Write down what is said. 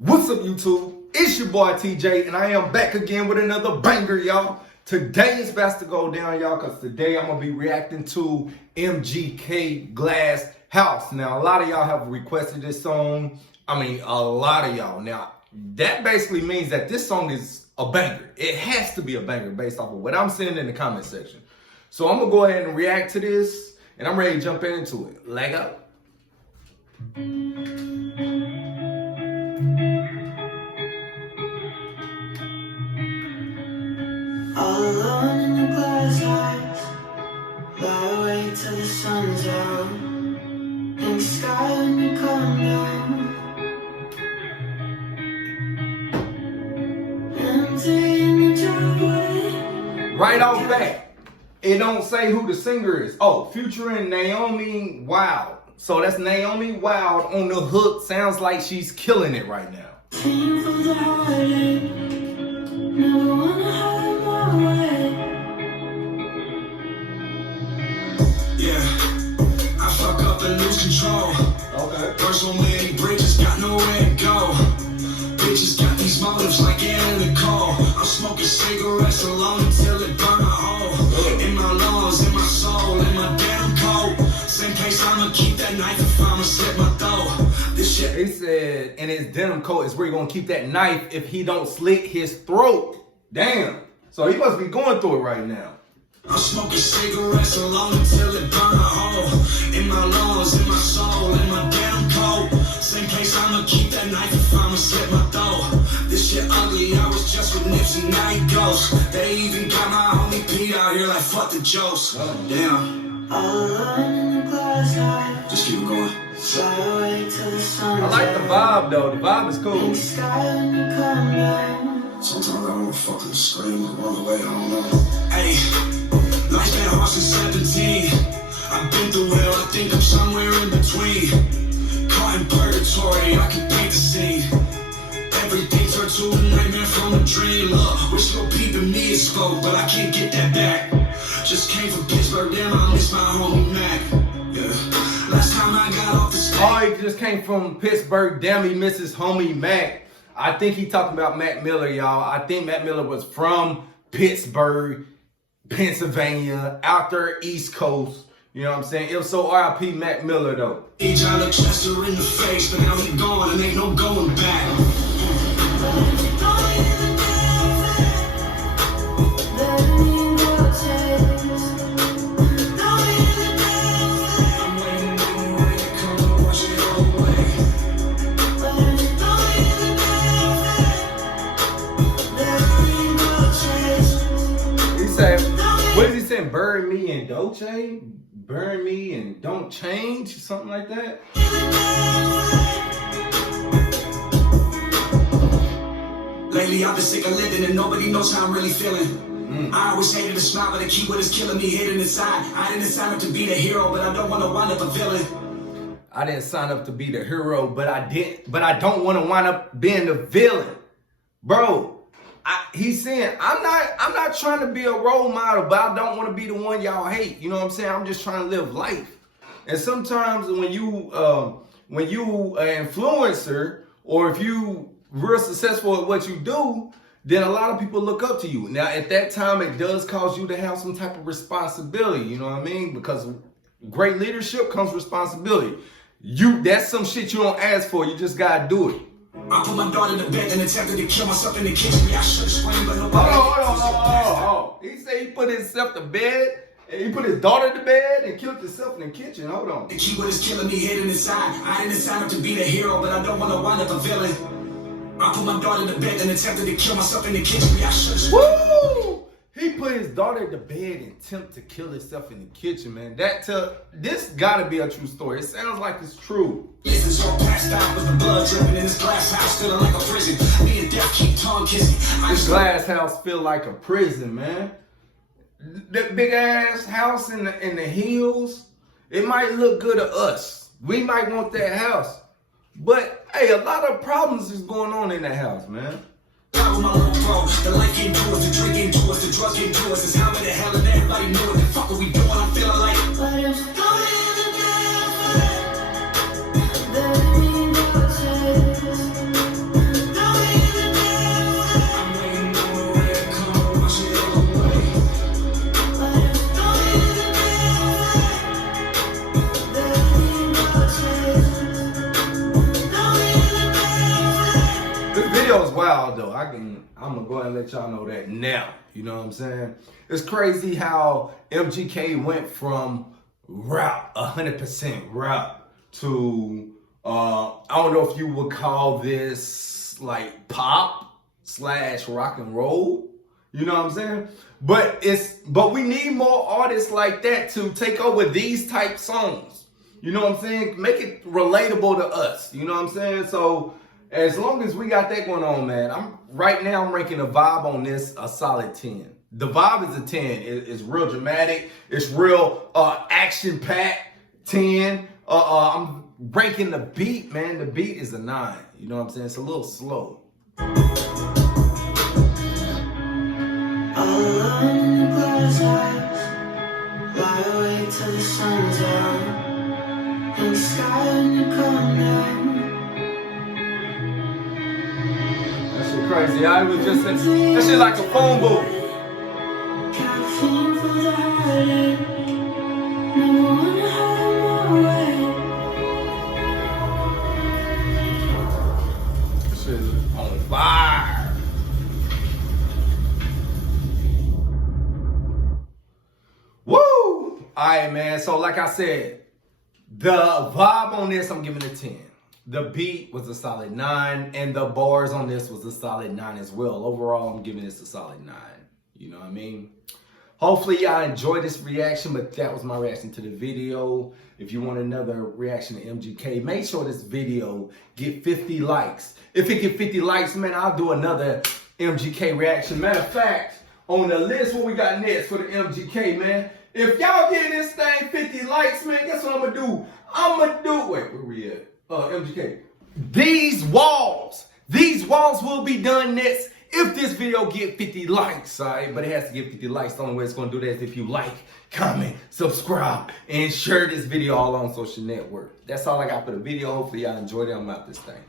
What's up, YouTube? It's your boy TJ, and I am back again with another banger, y'all. Today is about to go down, y'all, because today I'm going to be reacting to MGK Glass House. Now, a lot of y'all have requested this song. I mean, a lot of y'all. Now, that basically means that this song is a banger. It has to be a banger based off of what I'm seeing in the comment section. So I'm going to go ahead and react to this, and I'm ready to jump into it. Leg up. All alone in the glass house, lie awake till the sun's out. Think sky when you come down. Empty in the driveway. Right off bat, it don't say who the singer is. Oh, featuring Naomi Wild. So that's Naomi Wild on the hook. Sounds like she's killing it right now. Pain for the heartache. Never wanna hide my way. Yeah, I fuck up and lose control. Okay. Burst so many bridges, got nowhere to go. Bitches got these motives like Anna Nicole. I'm smoking cigarettes alone until it burn a hole. In my lungs, in my soul, in my damn coat. Same place I'ma keep that knife if I'ma slit my throat. This shit. He said in his denim coat is where you're gonna keep that knife if he don't slit his throat. Damn. So he must be going through it right now. I'm smoking cigarettes alone until it burn a hole. In my lungs, in my soul, in my damn coat. Same place I'ma keep that knife if I'ma slit my throat. This shit ugly, I was just with Nipsey, now he ghost. They even got my homie Pete out here like fuck the jokes. Damn. All alone in the glass house, Just keep it going. fly awake till the sun's I like the vibe though. The vibe is cool. Think sky when you come down. Sometimes I wanna fucking scream or run away, I don't know. Hey, life's been hard since 17. I've been through hell, I think I'm somewhere in between. Caught in purgatory, I can paint the scene. Everything turned to a nightmare from a dream. Look, wish you were peeping me a scope, but I can't get that back. Just came from Pittsburgh, damn, I miss my homie Mac. Yeah, last time I got off the stage. Oh, he just came from Pittsburgh. Damn, he misses homie Mac. I think he talking about Mac Miller, y'all. I think Mac Miller was from Pittsburgh, Pennsylvania, out there East Coast. You know what I'm saying? It was so R.I.P. Mac Miller, though. I look Chester in the face, but now he gone and ain't no going back. What is he saying? Burn me and Dolce? Burn me and don't change? Something like that? Lately I've been sick of living and nobody knows how I'm really feeling. I always hated to smile, but the key word is killing me hidden inside. I didn't sign up to be the hero, but I don't want to wind up a villain. I didn't sign up to be the hero, but I don't want to wind up being the villain. Bro. He's saying, I'm not trying to be a role model, but I don't want to be the one y'all hate. You know what I'm saying? I'm just trying to live life. And sometimes when you an influencer, or if you real successful at what you do, then a lot of people look up to you. Now, at that time, it does cause you to have some type of responsibility. You know what I mean? Because great leadership comes responsibility. That's some shit you don't ask for. You just gotta do it. I put my daughter to bed and attempted to kill myself in the kitchen. I should have screamed, but nobody. Hold on. He said he put himself to bed, and he put his daughter to bed and killed himself in the kitchen. Hold on. The key word is killing me hidden inside. I didn't sign up to be the hero, but I don't want to wind up a villain. I put my daughter to bed and attempted to kill myself in the kitchen. I should have screamed. Woo! He put his daughter to bed and attempted to kill himself in the kitchen, man. This gotta be a true story. It sounds like it's true. Listen, so passed out with the blood dripping in this glass house, feeling like a prison. Me and death keep tongue kissing. This glass house feel like a prison, man. That big ass house in the hills, it might look good to us. We might want that house. But hey, a lot of problems is going on in that house, man. With my little bro, the life getting to us, the drink getting to us, the drugs getting to us. It's how the hell and everybody knew it. The fuck are we doing? I'm feeling like. But it's going in the glass house, there ain't no chance. video's wild though. I'm gonna go ahead and let y'all know that now. You know what I'm saying? It's crazy how MGK went from rap, 100% rap, to I don't know if you would call this like pop / rock and roll. You know what I'm saying? But we need more artists like that to take over these type songs. You know what I'm saying? Make it relatable to us. You know what I'm saying? So as long as we got that going on, man, right now I'm ranking the vibe on this a solid 10. The vibe is a 10. It's real dramatic. It's real action packed 10. I'm ranking the beat, man. The beat is a 9. You know what I'm saying? It's a little slow. Alone in the glass house, lie awake till the sun's out. In the sky when you come down. That shit crazy. I was just that shit like a phone booth. Caffeine for the heartache. Never wanna hide my way. That shit is on fire. Woo! Alright, man. So like I said, the vibe on this, I'm giving it 10. The beat was a solid 9, and the bars on this was a solid 9 as well. Overall, I'm giving this a solid 9. You know what I mean? Hopefully, y'all enjoyed this reaction, but that was my reaction to the video. If you want another reaction to MGK, make sure this video get 50 likes. If it get 50 likes, man, I'll do another MGK reaction. Matter of fact, on the list, what we got next for the MGK, man? If y'all get this thing 50 likes, man, guess what I'm gonna do? Wait, where we at? MGK. These walls will be done next if this video get 50 likes, alright? But it has to get 50 likes. The only way it's gonna do that is if you like, comment, subscribe, and share this video all on social network. That's all I got for the video. Hopefully y'all enjoyed it. I'm out this thing.